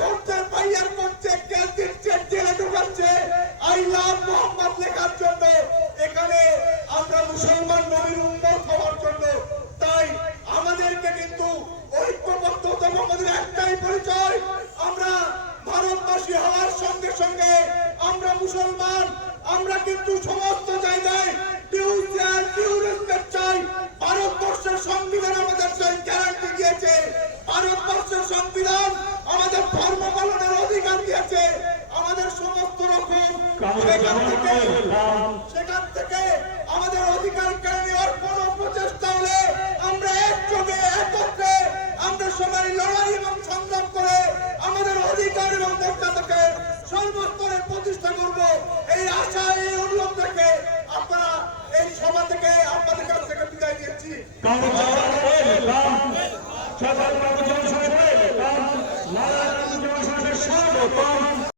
ধরছে ফায়ার করছে কে দিচ্ছে জেলে ঢুকাচ্ছে আই লাভ মোহাম্মদ লেখার জন্য এখানে আমরা মুসলমান নবীর উম্মত হওয়ার জন্য তাই আমাদেরকে কিন্তু ঐক্যবদ্ধ হতে হবে আমাদের একটাই পরিচয় আমরা ভারতবাসী হওয়ার সঙ্গে সঙ্গে আমরা মুসলমান আমরা কিন্তু সমস্ত জায়গায় ডিউ শেয়ার ডিউ রেসপেক্ট চাই ভারতবর্ষের সংবিধান আমাদের সেই গ্যারান্টি দিয়েছে ভারতবর্ষের সংবিধান আমাদের ধর্ম পালনের অধিকার দিয়েছে আমাদের সমস্ত রকম সেখান থেকে আমাদের অধিকার কেড়ে নেওয়ার কোনো প্রচেষ্টা হলে আমরা একযোগে একত্রে আমরা সবাই লড়াই এবং সংগ্রাম করে আমাদের অধিকার এবং মর্যাদাকে সর্বস্তরে প্রতিষ্ঠা করব এই আশা এই অনুরোধ থেকে আপনারা এই সভা থেকে আপনাদের কাছ থেকে বিদায় নিচ্ছি জনসংখ্যার স্বাগতম